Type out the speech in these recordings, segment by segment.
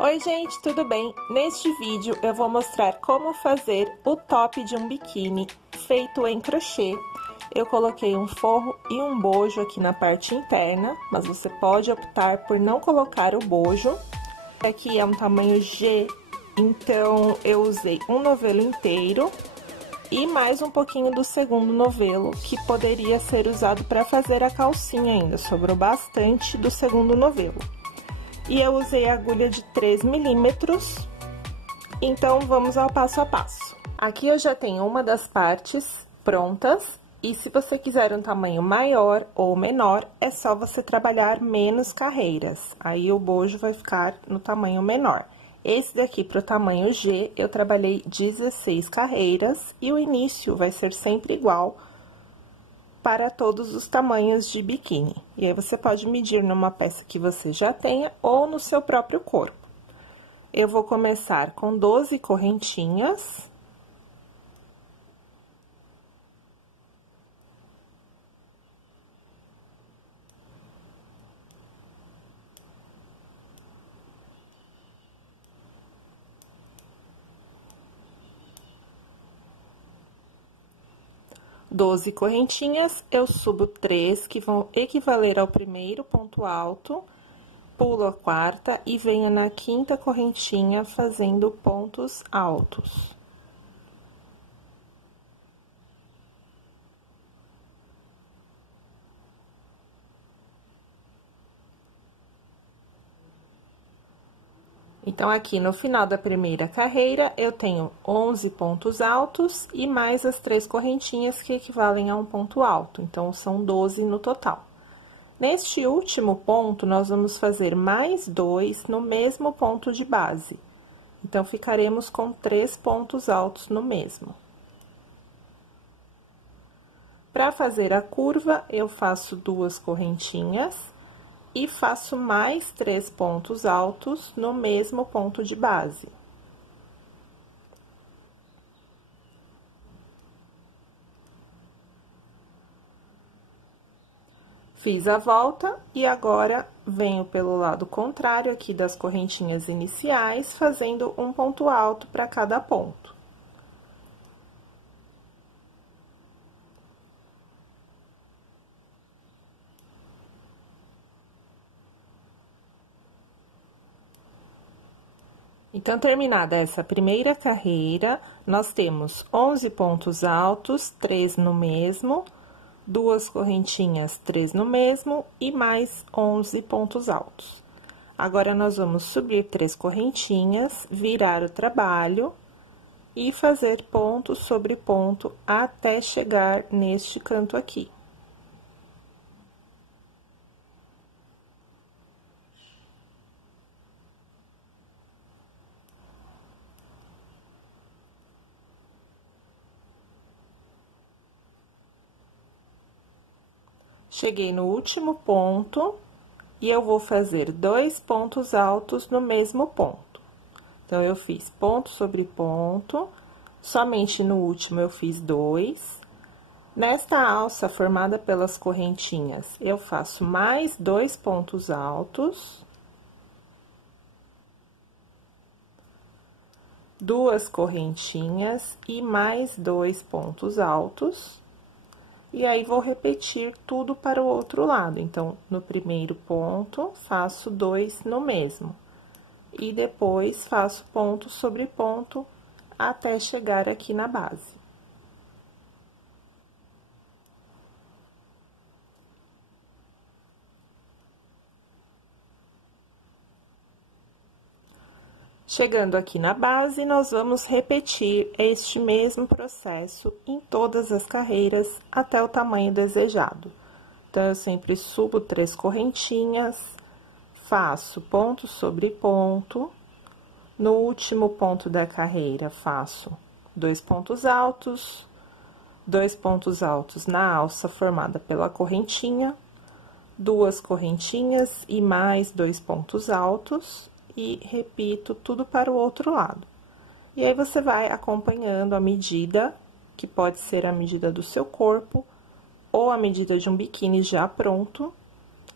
Oi gente, tudo bem? Neste vídeo eu vou mostrar como fazer o top de um biquíni feito em crochê. Eu coloquei um forro e um bojo aqui na parte interna, mas você pode optar por não colocar o bojo. Aqui é um tamanho G, então eu usei um novelo inteiro e mais um pouquinho do segundo novelo, que poderia ser usado para fazer a calcinha ainda, sobrou bastante do segundo novelo. E eu usei a agulha de 3 milímetros, então vamos ao passo a passo. Aqui eu já tenho uma das partes prontas, e se você quiser um tamanho maior ou menor, é só você trabalhar menos carreiras, aí o bojo vai ficar no tamanho menor. Esse daqui, para o tamanho G, eu trabalhei 16 carreiras, e o início vai ser sempre igual para todos os tamanhos de biquíni. E aí, você pode medir numa peça que você já tenha ou no seu próprio corpo. Eu vou começar com 12 correntinhas. Doze correntinhas, eu subo 3, que vão equivaler ao primeiro ponto alto, pulo a quarta e venho na quinta correntinha fazendo pontos altos. Então, aqui no final da primeira carreira, eu tenho 11 pontos altos e mais as 3 correntinhas que equivalem a um ponto alto, então, são 12 no total. Neste último ponto, nós vamos fazer mais 2 no mesmo ponto de base. Então, ficaremos com 3 pontos altos no mesmo. Para fazer a curva, eu faço 2 correntinhas e faço mais 3 pontos altos no mesmo ponto de base. Fiz a volta e agora venho pelo lado contrário aqui das correntinhas iniciais, fazendo um ponto alto para cada ponto. Então, terminada essa primeira carreira, nós temos 11 pontos altos, 3 no mesmo, 2 correntinhas, 3 no mesmo e mais 11 pontos altos. Agora, nós vamos subir 3 correntinhas, virar o trabalho e fazer ponto sobre ponto até chegar neste canto aqui. Cheguei no último ponto e eu vou fazer 2 pontos altos no mesmo ponto. Então, eu fiz ponto sobre ponto, somente no último eu fiz 2. Nesta alça formada pelas correntinhas, eu faço mais 2 pontos altos. 2 correntinhas e mais 2 pontos altos. E aí, vou repetir tudo para o outro lado. Então, no primeiro ponto, faço 2 no mesmo. E depois, faço ponto sobre ponto até chegar aqui na base. Chegando aqui na base, nós vamos repetir este mesmo processo em todas as carreiras até o tamanho desejado. Então, eu sempre subo 3 correntinhas, faço ponto sobre ponto, no último ponto da carreira, faço 2 pontos altos, 2 pontos altos na alça formada pela correntinha, 2 correntinhas e mais 2 pontos altos, e repito tudo para o outro lado. E aí, você vai acompanhando a medida, que pode ser a medida do seu corpo, ou a medida de um biquíni já pronto,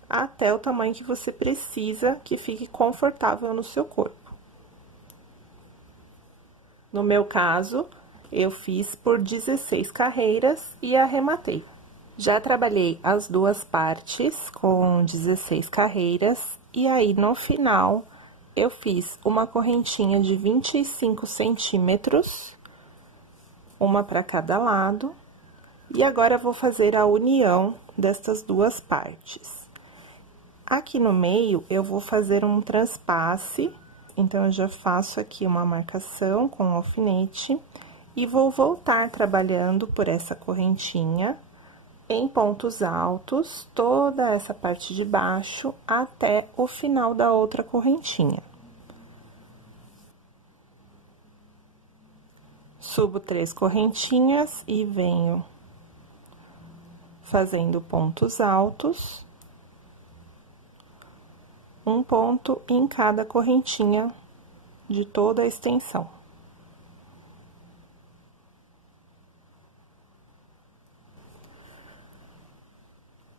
até o tamanho que você precisa que fique confortável no seu corpo. No meu caso, eu fiz por 16 carreiras e arrematei. Já trabalhei as duas partes com 16 carreiras e aí no final eu fiz uma correntinha de 25 centímetros, uma para cada lado, e agora eu vou fazer a união destas duas partes. Aqui no meio eu vou fazer um transpasse, então eu já faço aqui uma marcação com o alfinete e vou voltar trabalhando por essa correntinha em pontos altos, toda essa parte de baixo, até o final da outra correntinha. Subo 3 correntinhas e venho fazendo pontos altos, um ponto em cada correntinha de toda a extensão.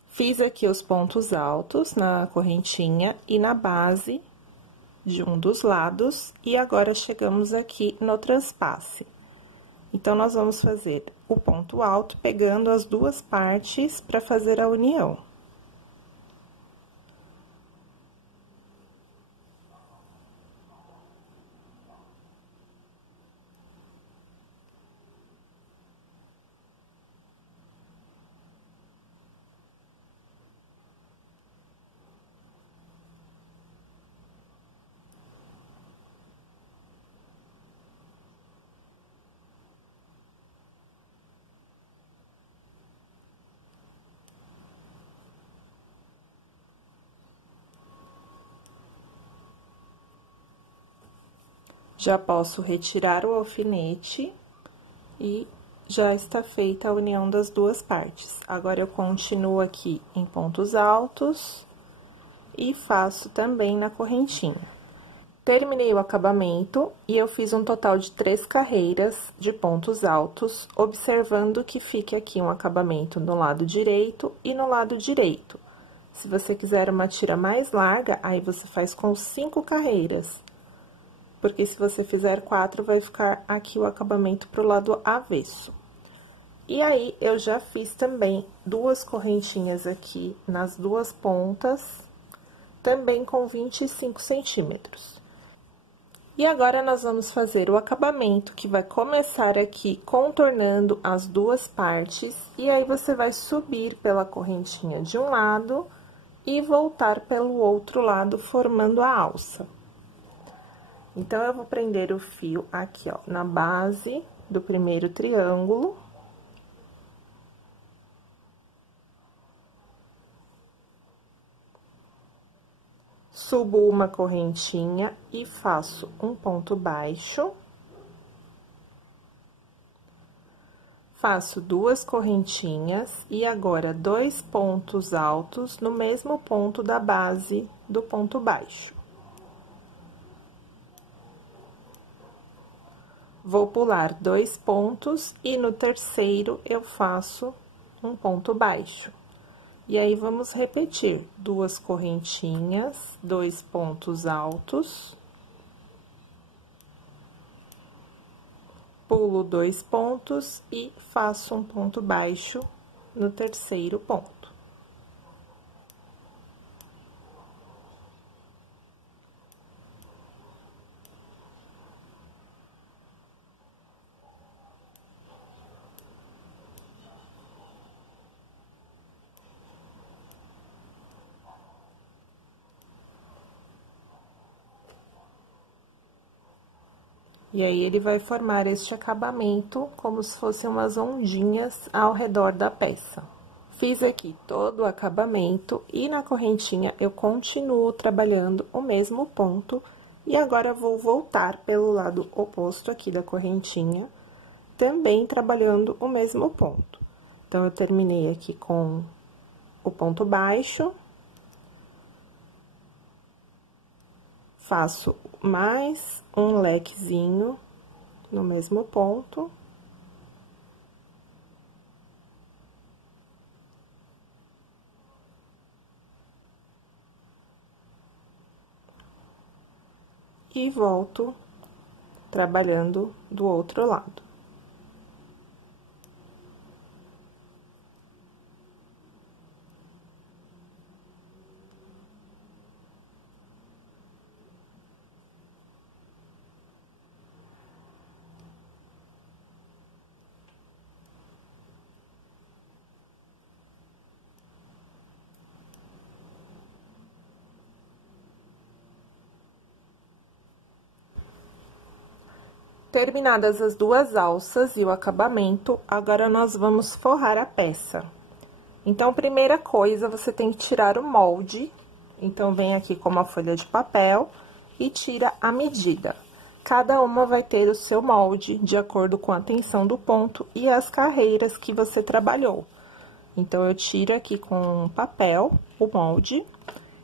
Fiz aqui os pontos altos na correntinha e na base de um dos lados, e agora chegamos aqui no transpasse. Então, nós vamos fazer o ponto alto pegando as duas partes para fazer a união. Já posso retirar o alfinete e já está feita a união das duas partes. Agora, eu continuo aqui em pontos altos e faço também na correntinha. Terminei o acabamento e eu fiz um total de 3 carreiras de pontos altos, observando que fique aqui um acabamento no lado direito e no lado direito. Se você quiser uma tira mais larga, aí você faz com 5 carreiras. Porque se você fizer 4, vai ficar aqui o acabamento pro lado avesso. E aí, eu já fiz também 2 correntinhas aqui nas duas pontas, também com 25 centímetros. E agora, nós vamos fazer o acabamento, que vai começar aqui contornando as duas partes, e aí você vai subir pela correntinha de um lado e voltar pelo outro lado, formando a alça. Então, eu vou prender o fio aqui, ó, na base do primeiro triângulo. Subo uma correntinha e faço um ponto baixo. Faço 2 correntinhas e agora 2 pontos altos no mesmo ponto da base do ponto baixo. Vou pular 2 pontos e no terceiro eu faço um ponto baixo. E aí, vamos repetir 2 correntinhas, 2 pontos altos. Pulo 2 pontos e faço um ponto baixo no terceiro ponto. E aí, ele vai formar este acabamento como se fossem umas ondinhas ao redor da peça. Fiz aqui todo o acabamento e na correntinha eu continuo trabalhando o mesmo ponto. E agora, vou voltar pelo lado oposto aqui da correntinha, também trabalhando o mesmo ponto. Então, eu terminei aqui com o ponto baixo. Faço mais um lequezinho no mesmo ponto. E volto trabalhando do outro lado. Terminadas as duas alças e o acabamento, agora nós vamos forrar a peça. Então, primeira coisa, você tem que tirar o molde. Então, vem aqui com uma folha de papel e tira a medida. Cada uma vai ter o seu molde, de acordo com a tensão do ponto e as carreiras que você trabalhou. Então, eu tiro aqui com papel o molde,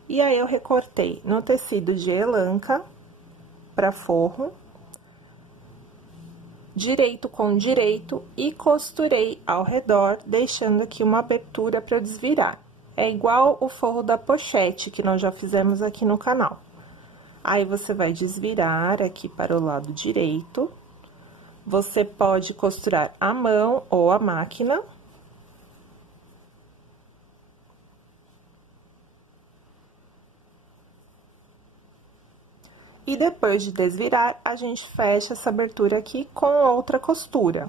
e aí eu recortei no tecido de elanca para forro, direito com direito, e costurei ao redor, deixando aqui uma abertura para desvirar. É igual o forro da pochete, que nós já fizemos aqui no canal. Aí, você vai desvirar aqui para o lado direito. Você pode costurar à mão ou à máquina. E depois de desvirar, a gente fecha essa abertura aqui com outra costura.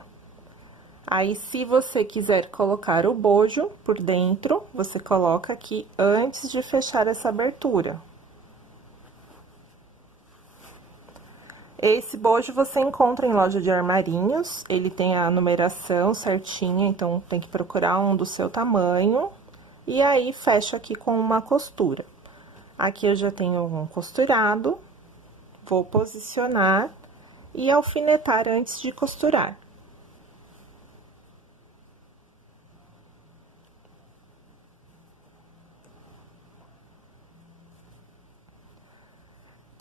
Aí, se você quiser colocar o bojo por dentro, você coloca aqui antes de fechar essa abertura. Esse bojo você encontra em loja de armarinhos, ele tem a numeração certinha, então tem que procurar um do seu tamanho. E aí, fecha aqui com uma costura. Aqui eu já tenho um costurado. Vou posicionar e alfinetar antes de costurar.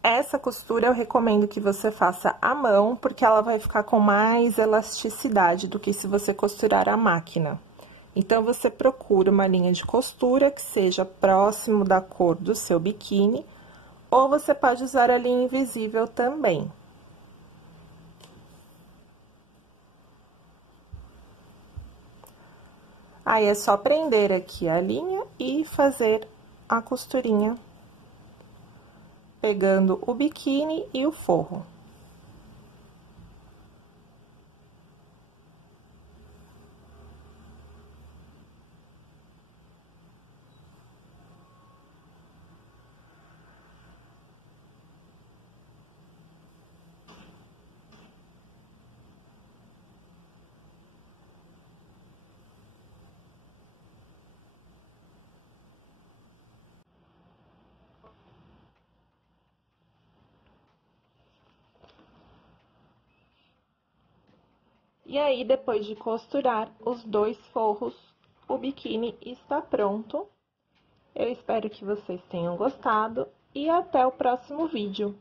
Essa costura eu recomendo que você faça à mão, porque ela vai ficar com mais elasticidade do que se você costurar à máquina. Então, você procura uma linha de costura que seja próximo da cor do seu biquíni, ou você pode usar a linha invisível também. Aí, é só prender aqui a linha e fazer a costurinha, pegando o biquíni e o forro. E aí, depois de costurar os dois forros, o biquíni está pronto. Eu espero que vocês tenham gostado e até o próximo vídeo.